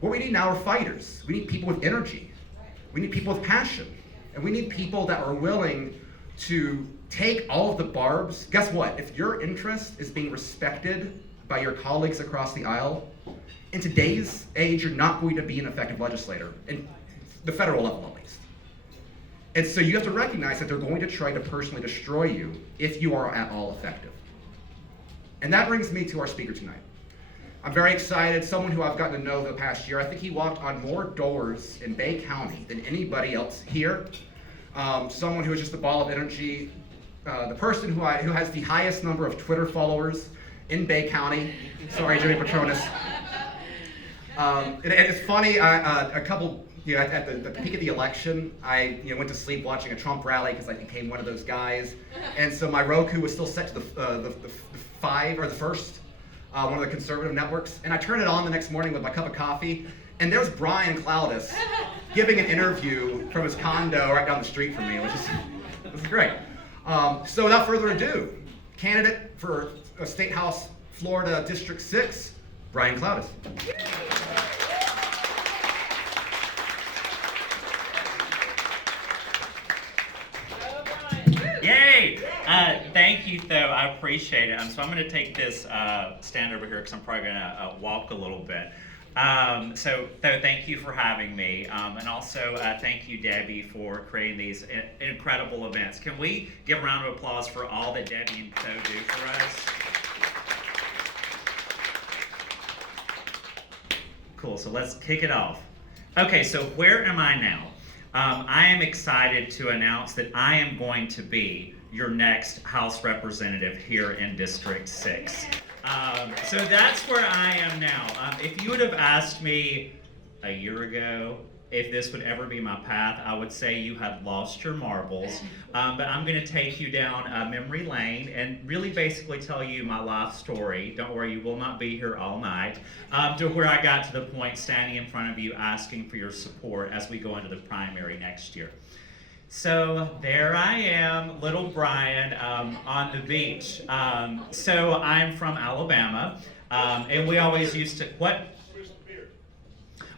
What we need now are fighters. We need people with energy. We need people with passion. And we need people that are willing to take all of the barbs. Guess what? If your interest is being respected by your colleagues across the aisle, in today's age, you're not going to be an effective legislator, in the federal level at least. And so you have to recognize that they're going to try to personally destroy you if you are at all effective. And that brings me to our speaker tonight. I'm very excited, someone who I've gotten to know the past year. I think he walked on more doors in Bay County than anybody else here. Someone who is just a ball of energy. The person who has the highest number of Twitter followers in Bay County. Sorry, Jimmy Petronas. And it's funny, a couple, at the peak of the election, I went to sleep watching a Trump rally because I became one of those guys. And so my Roku was still set to the first, one of the conservative networks. And I turned it on the next morning with my cup of coffee, and there's Brian Clowdus giving an interview from his condo right down the street from me, which is great. So without further ado, candidate for State House, Florida District 6, Brian Clowdus. Yay! Thank you, though. I appreciate it. So I'm going to take this stand over here because I'm probably going to walk a little bit. So thank you for having me. And also thank you, Debbie, for creating these incredible events. Can we give a round of applause for all that Debbie and Co do for us? Cool, so let's kick it off. Okay, so where am I now? I am excited to announce that I am going to be your next House representative here in District 6. So that's where I am now. If you would have asked me a year ago if this would ever be my path, I would say you had lost your marbles. But I'm going to take you down memory lane and really basically tell you my life story. Don't worry, you will not be here all night. To where I got to the point standing in front of you asking for your support as we go into the primary next year. So there I am, little Brian, on the beach. So I'm from Alabama, and we always used to, what?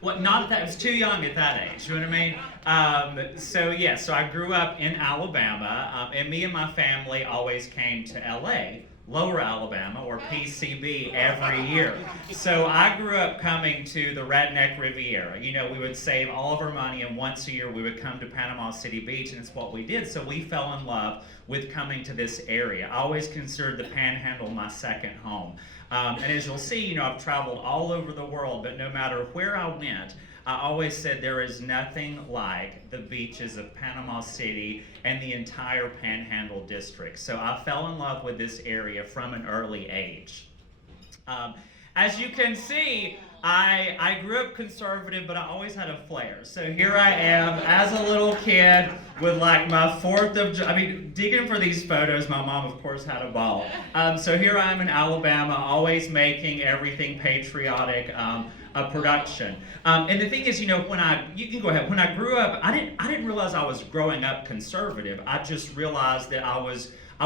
Well, not that, I was too young at that age, you know what I mean? So I grew up in Alabama, and me and my family always came to LA, Lower Alabama, or PCB, every year. So I grew up coming to the Redneck Riviera. We would save all of our money, and once a year we would come to Panama City Beach, and it's what we did. So we fell in love with coming to this area. I always considered the Panhandle my second home. And as you'll see, I've traveled all over the world, but no matter where I went, I always said there is nothing like the beaches of Panama City and the entire Panhandle district. So I fell in love with this area from an early age. As you can see, I grew up conservative, but I always had a FLAIR. So here I am as a little kid with like my digging for these photos, my mom of course had a ball. So here I am in Alabama, always making everything patriotic, a production. And the thing is, you can go ahead. When I grew up, I didn't realize I was growing up conservative. I just realized that I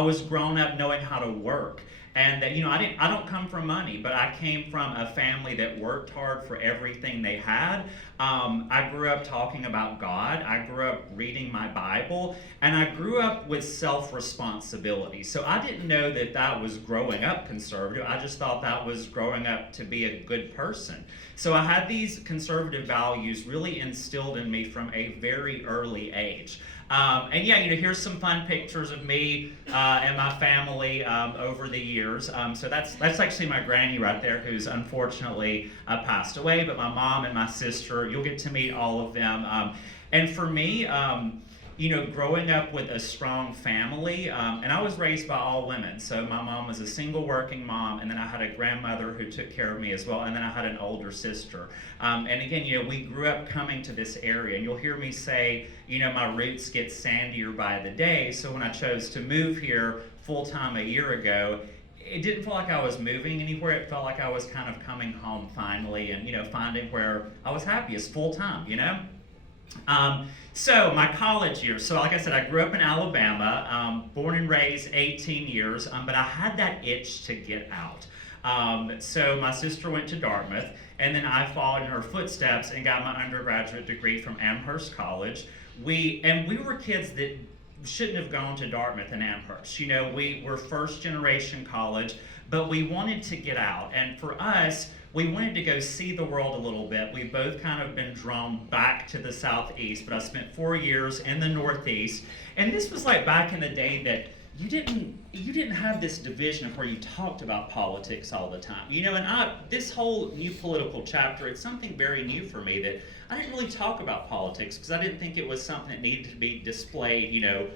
was grown up knowing how to work. And that, I don't come from money, but I came from a family that worked hard for everything they had. I grew up talking about God. I grew up reading my Bible, and I grew up with self-responsibility. So I didn't know that was growing up conservative. I just thought that was growing up to be a good person. So I had these conservative values really instilled in me from a very early age. And here's some fun pictures of me and my family over the years. So that's actually my granny right there, who's unfortunately passed away, but my mom and my sister, you'll get to meet all of them. And for me, growing up with a strong family, and I was raised by all women. So my mom was a single working mom, and then I had a grandmother who took care of me as well, and then I had an older sister. And again, we grew up coming to this area, and you'll hear me say, my roots get sandier by the day. So when I chose to move here full-time a year ago, it didn't feel like I was moving anywhere. It felt like I was kind of coming home finally and, finding where I was happiest full-time, So my college years, so like I said, I grew up in Alabama, born and raised 18 years, but I had that itch to get out. So my sister went to Dartmouth, And then I followed in her footsteps and got my undergraduate degree from Amherst College. We were kids that shouldn't have gone to Dartmouth and Amherst. You know, we were first generation college, but we wanted to get out. And for us, we wanted to go see the world a little bit. We've both kind of been drawn back to the Southeast, but I spent 4 years in the Northeast. And this was like back in the day that you didn't have this division of where you talked about politics all the time. You know, and this whole new political chapter, it's something very new for me that I didn't really talk about politics because I didn't think it was something that needed to be displayed, you know,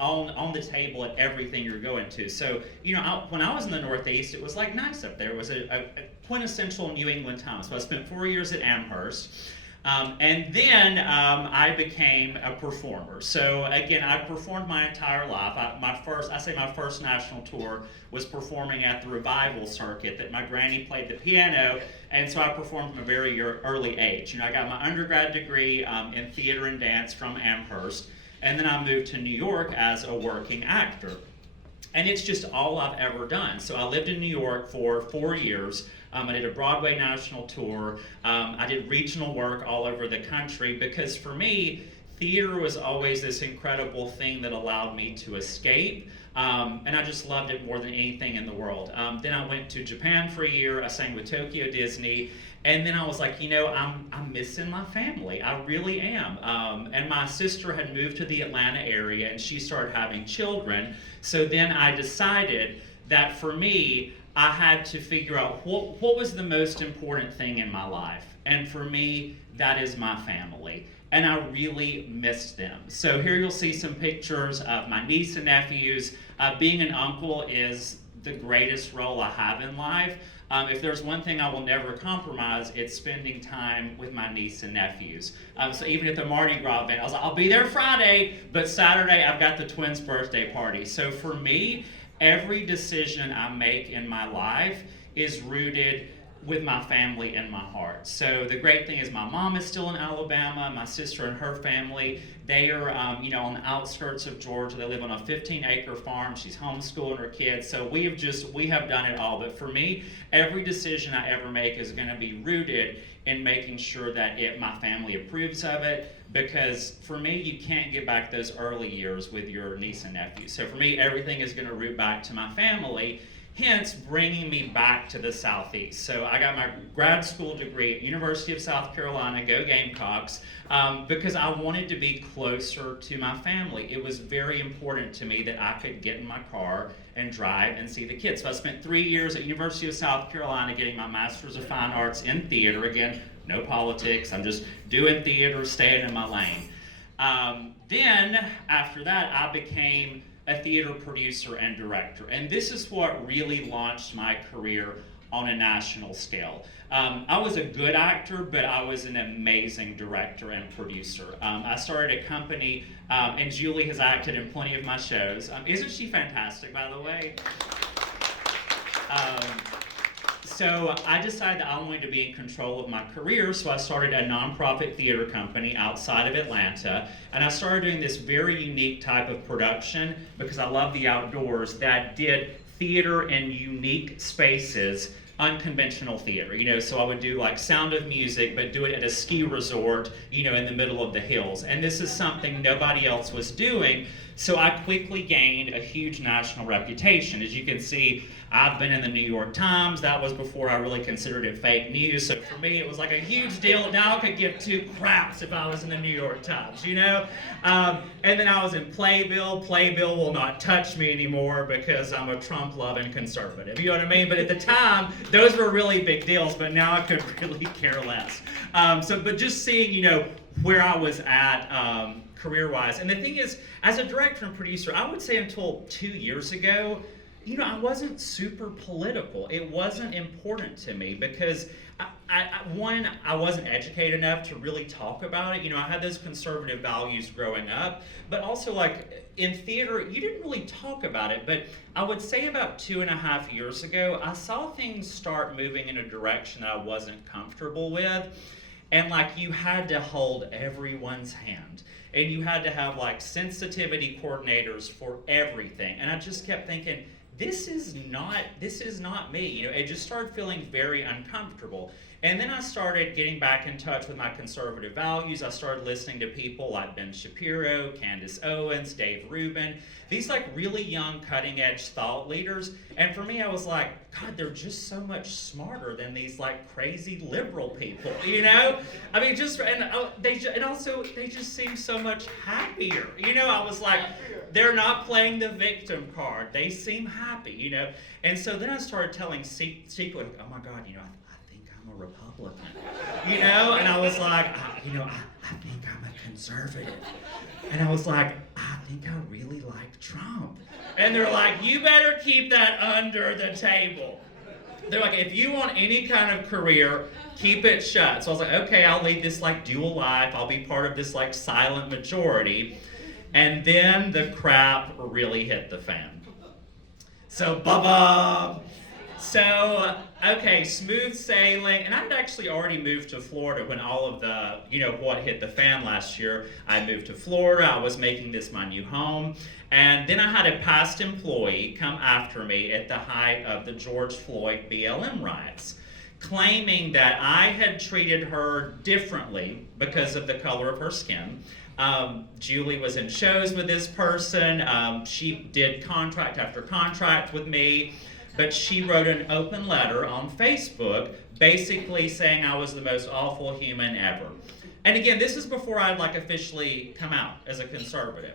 on the table at everything you're going to. So, you know, when I was in the Northeast, it was like nice up there. It was a quintessential New England town. So I spent 4 years at Amherst. And then I became a performer. So again, I performed my entire life. My first national tour was performing at the revival circuit that my granny played the piano, and so I performed from a very early age. You know, I got my undergrad degree in theater and dance from Amherst, and then I moved to New York as a working actor. And it's just all I've ever done. So I lived in New York for 4 years. I did a Broadway national tour. I did regional work all over the country because for me, theater was always this incredible thing that allowed me to escape. And I just loved it more than anything in the world. Then I went to Japan for a year. I sang with Tokyo Disney. And then I was like, you know, I'm missing my family. I really am. And my sister had moved to the Atlanta area and she started having children. So then I decided that for me, I had to figure out what was the most important thing in my life. And for me, that is my family. And I really missed them. So here you'll see some pictures of my niece and nephews. Being an uncle is the greatest role I have in life. If there's one thing I will never compromise, it's spending time with my niece and nephews. So even at the Mardi Gras event, I was like, I'll be there Friday, but Saturday I've got the twins' birthday party. So for me, every decision I make in my life is rooted with my family in my heart. So the great thing is my mom is still in Alabama. My sister and her family, they are on the outskirts of Georgia. They live on a 15-acre farm. She's homeschooling her kids. So we have done it all. But for me, every decision I ever make is going to be rooted in making sure that my family approves of it. Because for me, you can't get back those early years with your niece and nephew. So for me, everything is going to root back to my family. Hence, bringing me back to the Southeast. So I got my grad school degree at University of South Carolina, go Gamecocks, because I wanted to be closer to my family. It was very important to me that I could get in my car and drive and see the kids. So I spent 3 years at University of South Carolina getting my Master's of Fine Arts in theater. Again, no politics. I'm just doing theater, staying in my lane. Then, after that, I became a theater producer and director. And this is what really launched my career on a national scale. I was a good actor, but I was an amazing director and producer. I started a company, and Julie has acted in plenty of my shows. Isn't she fantastic, by the way? So I decided that I wanted to be in control of my career, so I started a nonprofit theater company outside of Atlanta, and I started doing this very unique type of production because I love the outdoors that did theater in unique spaces, unconventional theater, so I would do like Sound of Music, but do it at a ski resort, in the middle of the hills, and this is something nobody else was doing, so I quickly gained a huge national reputation. As you can see, I've been in the New York Times. That was before I really considered it fake news. So for me, it was like a huge deal. Now I could give two craps if I was in the New York Times, And then I was in Playbill. Playbill will not touch me anymore because I'm a Trump-loving conservative. You know what I mean? But at the time, those were really big deals. But now I could really care less. But just seeing, where I was at career-wise. And the thing is, as a director and producer, I would say until 2 years ago, I wasn't super political. It wasn't important to me because, I wasn't educated enough to really talk about it. I had those conservative values growing up, but also like in theater, you didn't really talk about it. But I would say about 2.5 years ago, I saw things start moving in a direction that I wasn't comfortable with. And like you had to hold everyone's hand. And you had to have like sensitivity coordinators for everything. And I just kept thinking, this is not me. It just started feeling very uncomfortable. And then I started getting back in touch with my conservative values. I started listening to people like Ben Shapiro, Candace Owens, Dave Rubin, these like really young cutting edge thought leaders. And for me, I was like, God, they're just so much smarter than these like crazy liberal people, you know? I mean, and also they just seem so much happier. You know, I was like, they're not playing the victim card. They seem happy, you know? And so then I started telling secretly, oh my God, you know, I think I'm a Republican, you know? And I was like, I think I'm a conservative. And I was like, I think I really like Trump. And they're like, you better keep that under the table. They're like, if you want any kind of career, keep it shut. So I was like, okay, I'll lead this like dual life. I'll be part of this like silent majority. And then the crap really hit the fan. So, ba-bum. So, okay, smooth sailing. And I'd actually already moved to Florida when all of the, you know, what hit the fan last year. I moved to Florida. I was making this my new home. And then I had a past employee come after me at the height of the George Floyd BLM riots, claiming that I had treated her differently because of the color of her skin. Julie was in shows with this person. She did contract after contract with me. But she wrote an open letter on Facebook basically saying I was the most awful human ever. And again, this is before I'd like officially come out as a conservative.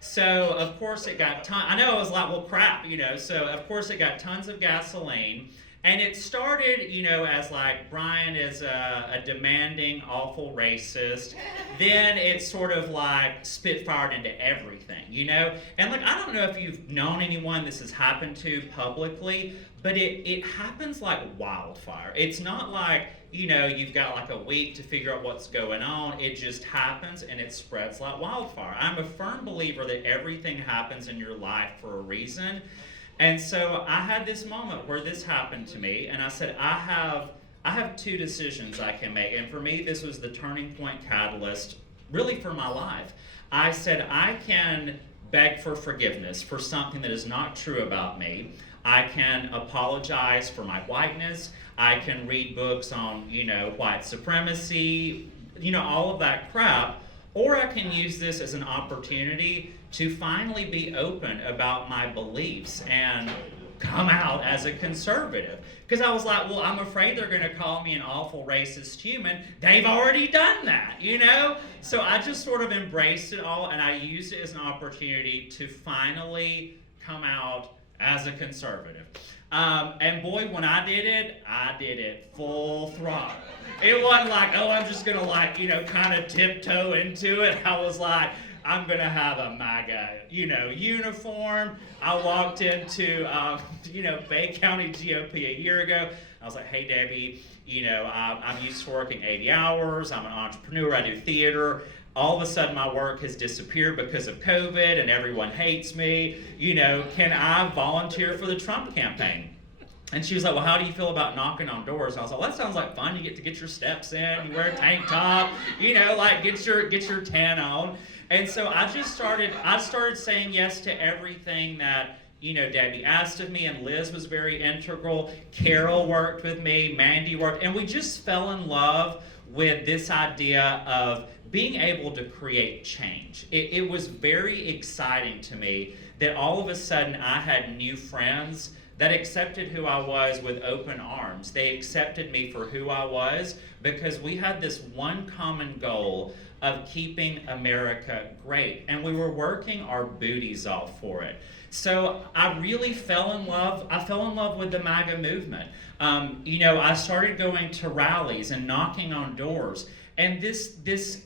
So of course it got I know, I was like, well crap, you know, so of course it got tons of gasoline. And it started, you know, as like Brian is a demanding, awful racist. Then it sort of like spitfired into everything, you know? And like, I don't know if you've known anyone this has happened to publicly, but it happens like wildfire. It's not like, you know, you've got like a week to figure out what's going on. It just happens and it spreads like wildfire. I'm a firm believer that everything happens in your life for a reason. And so I had this moment where this happened to me, and I said, I have two decisions I can make. And for me, this was the turning point catalyst, really for my life. I said, I can beg for forgiveness for something that is not true about me. I can apologize for my whiteness. I can read books on, you know, white supremacy, you know, all of that crap. Or I can use this as an opportunity to finally be open about my beliefs and come out as a conservative. Because I was like, well, I'm afraid they're going to call me an awful racist human. They've already done that, you know? So I just sort of embraced it all, and I used it as an opportunity to finally come out as a conservative. And boy, when I did it full throttle. It wasn't like, oh, I'm just going to like, you know, kind of tiptoe into it. I was like, I'm going to have a MAGA, you know, uniform. I walked into, you know, Bay County GOP a year ago. I was like, hey, Debbie, you know, I'm used to working 80 hours. I'm an entrepreneur. I do theater. All of a sudden, my work has disappeared because of COVID, and everyone hates me. You know, can I volunteer for the Trump campaign? And she was like, well, how do you feel about knocking on doors? And I was like, well, that sounds like fun. You get to get your steps in. You wear a tank top. You know, like get your tan on. And so I started saying yes to everything that, you know, Debbie asked of me, and Liz was very integral. Carol worked with me. Mandy worked. And we just fell in love with this idea of being able to create change. It was very exciting to me that all of a sudden I had new friends that accepted who I was with open arms. They accepted me for who I was because we had this one common goal of keeping America great. And we were working our booties off for it. So I really fell in love. I fell in love with the MAGA movement. You know, I started going to rallies and knocking on doors. And this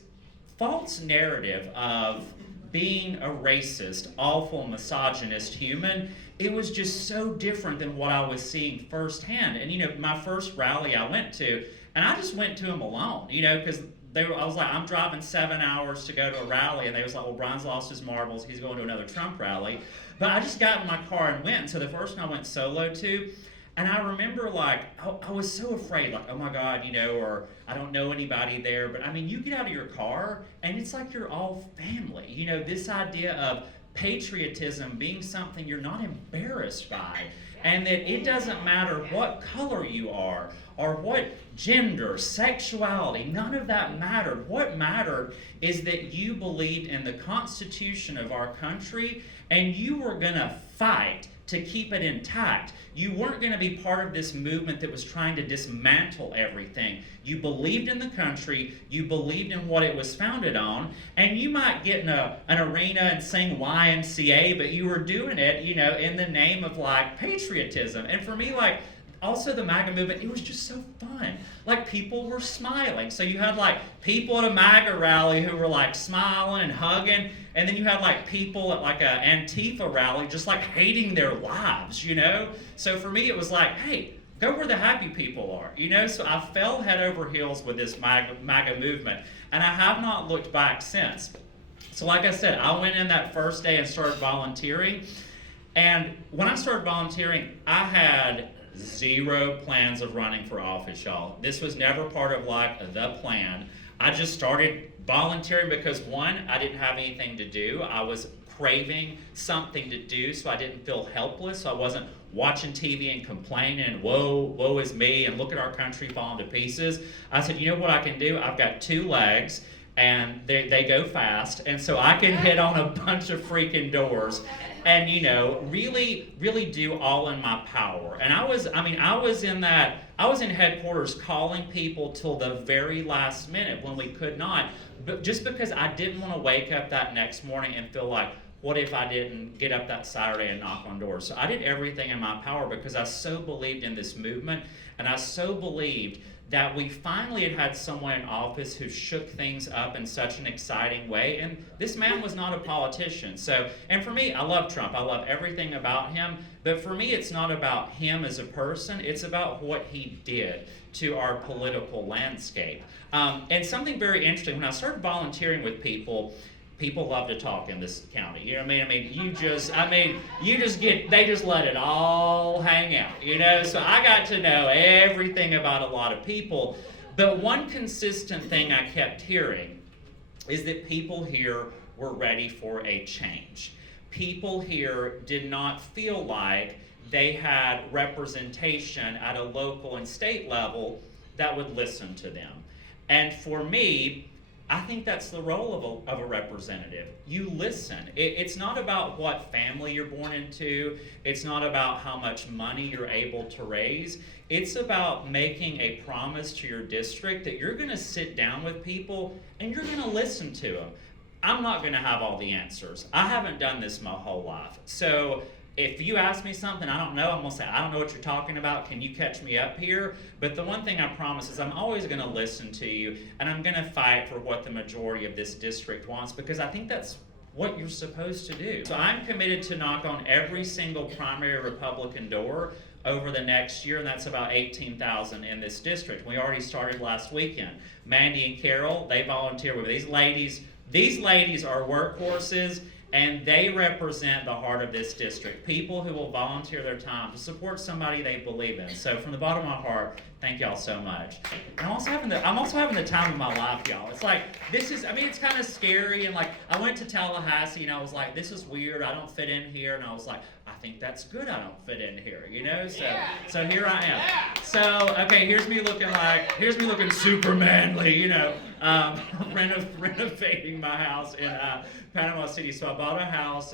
false narrative of being a racist, awful, misogynist human, it was just so different than what I was seeing firsthand. And, you know, my first rally I went to, and I just went to them alone, you know, because I was like, I'm driving 7 hours to go to a rally, and they was like, well, Brian's lost his marbles, he's going to another Trump rally. But I just got in my car and went. And so the first one I went solo to, and I remember like, I was so afraid, like, oh my God, you know, or I don't know anybody there. But I mean, you get out of your car and it's like you're all family. You know, this idea of patriotism being something you're not embarrassed by, and that it doesn't matter what color you are or what gender, sexuality, none of that mattered. What mattered is that you believed in the Constitution of our country and you were going to fight to keep it intact. You weren't going to be part of this movement that was trying to dismantle everything. You believed in the country, you believed in what it was founded on, and you might get in an arena and sing YMCA, but you were doing it, you know, in the name of like patriotism. And for me, like, also the MAGA movement, it was just so fun. Like, people were smiling. So you had like people at a MAGA rally who were like smiling and hugging, and then you had like people at like a Antifa rally just like hating their lives, you know? So for me it was like, hey, go where the happy people are, you know? So I fell head over heels with this MAGA movement, and I have not looked back since. So like I said, I went in that first day and started volunteering, and when I started volunteering, I had zero plans of running for office, y'all. This was never part of like the plan. I just started volunteering because, one, I didn't have anything to do. I was craving something to do, so I didn't feel helpless. So I wasn't watching TV and complaining and woe is me and look at our country falling to pieces. I said, you know what I can do? I've got 2 legs and they go fast, and so I can hit on a bunch of freaking doors and, you know, really do all in my power. And I was in headquarters calling people till the very last minute when we could not, but just because I didn't want to wake up that next morning and feel like, what if I didn't get up that Saturday and knock on doors? So I did everything in my power because I so believed in this movement, and I so believed that we finally had someone in office who shook things up in such an exciting way. And this man was not a politician. So, and for me, I love Trump. I love everything about him. But for me, it's not about him as a person. It's about what he did to our political landscape. And something very interesting, when I started volunteering with people love to talk in this county. You know what I mean? They just let it all hang out, you know? So I got to know everything about a lot of people. But one consistent thing I kept hearing is that people here were ready for a change. People here did not feel like they had representation at a local and state level that would listen to them. And for me, I think that's the role of a representative. You listen. It's not about what family you're born into. It's not about how much money you're able to raise. It's about making a promise to your district that you're going to sit down with people and you're going to listen to them. I'm not going to have all the answers. I haven't done this my whole life. So if you ask me something I don't know, I'm going to say, I don't know what you're talking about. Can you catch me up here? But the one thing I promise is I'm always going to listen to you, and I'm going to fight for what the majority of this district wants, because I think that's what you're supposed to do. So I'm committed to knock on every single primary Republican door over the next year, and that's about 18,000 in this district. We already started last weekend. Mandy and Carol, they volunteer with these ladies. These ladies are workhorses, and they represent the heart of this district. People who will volunteer their time to support somebody they believe in. So from the bottom of my heart, thank y'all so much. And I'm also having the time of my life, y'all. It's like, it's kind of scary, and like, I went to Tallahassee and I was like, this is weird, I don't fit in here, and I was like, I think that's good I don't fit in here, you know? So here I am. So, okay, here's me looking super manly, you know, renovating my house in Panama City. So I bought a house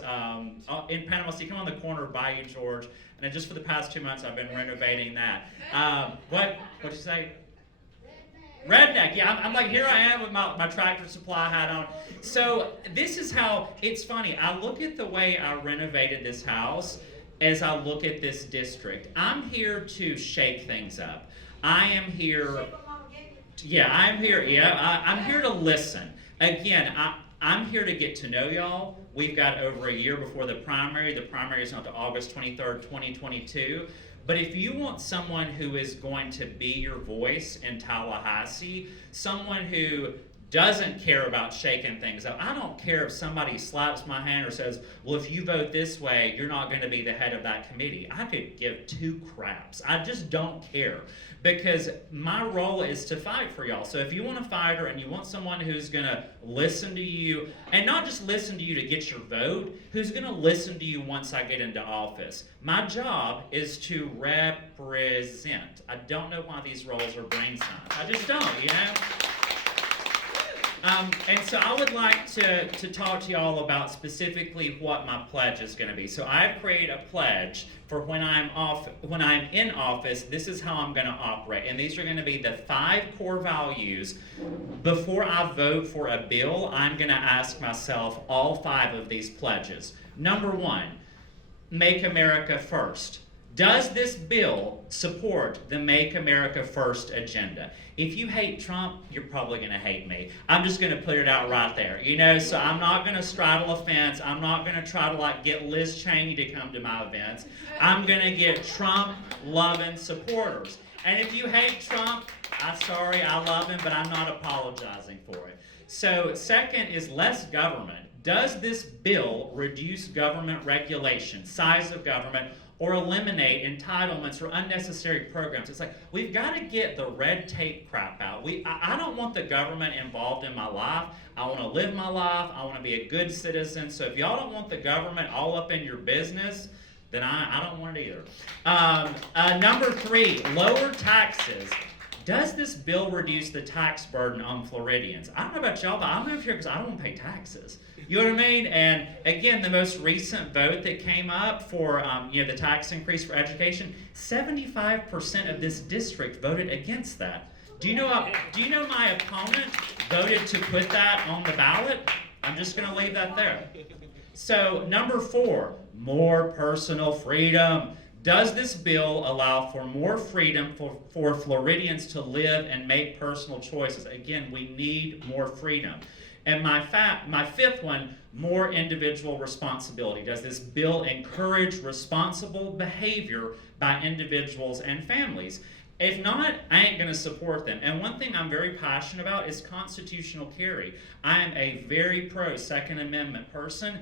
in Panama City, come on the corner of Bayou George, and then just for the past 2 months I've been renovating that. What'd you say? Redneck, yeah, I'm like, here I am with my Tractor Supply hat on. So this is how, it's funny, I look at the way I renovated this house as I look at this district. I'm here to shake things up. I'm here to listen. Again, I'm here to get to know y'all. We've got over a year before the primary. The primary is not until August 23rd, 2022. But if you want someone who is going to be your voice in Tallahassee, someone who doesn't care about shaking things up. I don't care if somebody slaps my hand or says, well, if you vote this way, you're not going to be the head of that committee. I could give two craps. I just don't care, because my role is to fight for y'all. So if you want a fighter and you want someone who's going to listen to you, and not just listen to you to get your vote, who's going to listen to you once I get into office. My job is to represent. I don't know why these roles are brain science. I just don't, you know? And so I would like to talk to y'all about specifically what my pledge is going to be. So I've created a pledge for when I'm in office. This is how I'm going to operate, and these are going to be the 5 core values. Before I vote for a bill, I'm going to ask myself all 5 of these pledges. Number 1, Make America First. Does this bill support the Make America First agenda? If you hate Trump, you're probably going to hate me. I'm just going to put it out right there. You know, so I'm not going to straddle a fence. I'm not going to try to get Liz Cheney to come to my events. I'm going to get Trump-loving supporters. And if you hate Trump, I'm sorry, I love him, but I'm not apologizing for it. So second is less government. Does this bill reduce government regulation, size of government, or eliminate entitlements or unnecessary programs? It's like, we've got to get the red tape crap out. I don't want the government involved in my life. I want to live my life. I want to be a good citizen. So if y'all don't want the government all up in your business, then I don't want it either. Number 3, lower taxes. Does this bill reduce the tax burden on Floridians? I don't know about y'all, but I'm over here because I don't want to pay taxes. You know what I mean? And again, the most recent vote that came up for the tax increase for education, 75% of this district voted against that. Do you know my opponent voted to put that on the ballot? I'm just going to leave that there. So number 4, more personal freedom. Does this bill allow for more freedom for Floridians to live and make personal choices? Again, we need more freedom. And my 5th one, more individual responsibility. Does this bill encourage responsible behavior by individuals and families? If not, I ain't going to support them. And one thing I'm very passionate about is constitutional carry. I am a very pro Second Amendment person.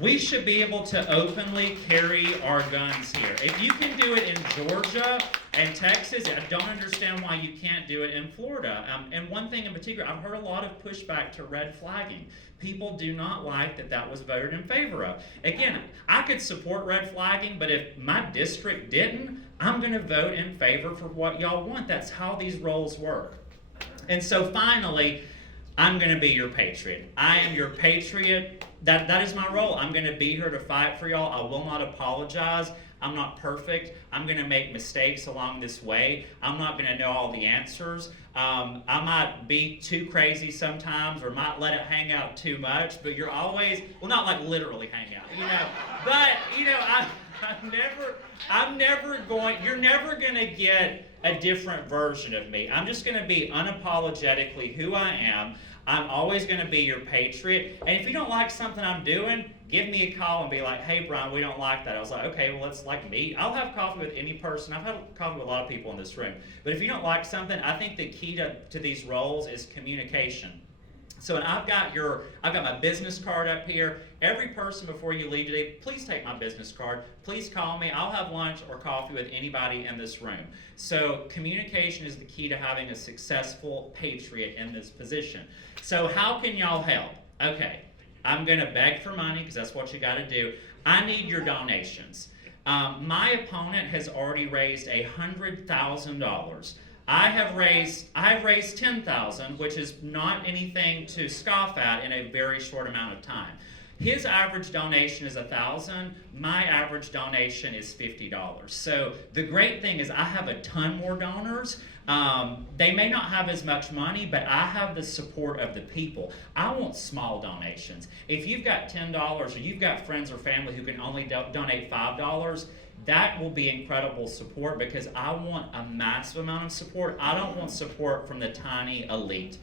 We should be able to openly carry our guns here. If you can do it in Georgia and Texas, I don't understand why you can't do it in Florida. And one thing in particular, I've heard a lot of pushback to red flagging. People do not like that was voted in favor of. Again, I could support red flagging, but if my district didn't, I'm going to vote in favor for what y'all want. That's how these roles work. And so finally, I'm going to be your patriot. I am your patriot. That is my role. I'm going to be here to fight for y'all. I will not apologize. I'm not perfect. I'm going to make mistakes along this way. I'm not going to know all the answers. I might be too crazy sometimes, or might let it hang out too much, but you're always, well, not like literally hang out, but, you're never going to get a different version of me. I'm just going to be unapologetically who I am. I'm always going to be your patriot. And if you don't like something I'm doing, give me a call and be like, hey, Brian, we don't like that. I was like, okay, well, let's meet. I'll have coffee with any person. I've had coffee with a lot of people in this room. But if you don't like something, I think the key to these roles is communication. So, and I've got my business card up here. Every person before you leave today, please take my business card. Please call me. I'll have lunch or coffee with anybody in this room. So communication is the key to having a successful patriot in this position. So how can y'all help? Okay, I'm going to beg for money because that's what you got to do. I need your donations. My opponent has already raised $100,000. I've raised $10,000, which is not anything to scoff at in a very short amount of time. His average donation is $1,000. My average donation is $50. So the great thing is I have a ton more donors. They may not have as much money, but I have the support of the people. I want small donations. If you've got $10 or you've got friends or family who can only donate $5, that will be incredible support because I want a massive amount of support. I don't want support from the tiny elite.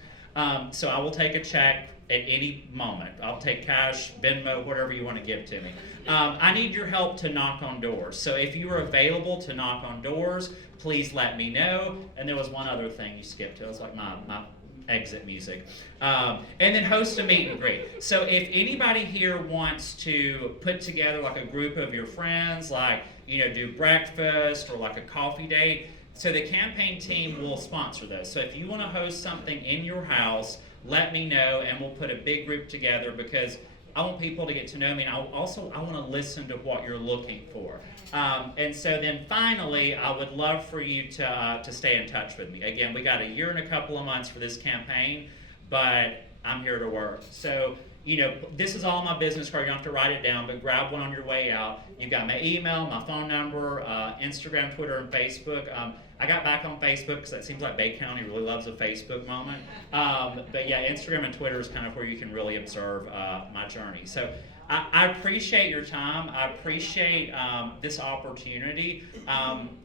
So I will take a check at any moment. I'll take cash, Venmo, whatever you want to give to me. I need your help to knock on doors. So if you are available to knock on doors, please let me know. And there was one other thing you skipped to. It was like my exit music. And then host a meet and greet. So if anybody here wants to put together like a group of your friends, like, do breakfast or like a coffee date, so the campaign team will sponsor those. So if you want to host something in your house, let me know, and we'll put a big group together, because I want people to get to know me, and I want to listen to what you're looking for. And so then finally, I would love for you to stay in touch with me. Again, we got a year and a couple of months for this campaign, but I'm here to work. So, this is all my business card. You don't have to write it down, but grab one on your way out. You've got my email, my phone number, Instagram, Twitter, and Facebook. I got back on Facebook because it seems like Bay County really loves a Facebook moment. But yeah, Instagram and Twitter is kind of where you can really observe my journey. So I appreciate your time. I appreciate this opportunity.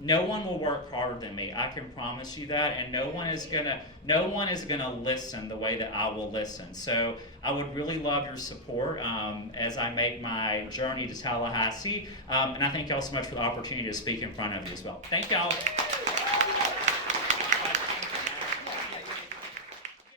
No one will work harder than me. I can promise you that, and no one is gonna listen the way that I will listen. So I would really love your support as I make my journey to Tallahassee. And I thank y'all so much for the opportunity to speak in front of you as well. Thank y'all.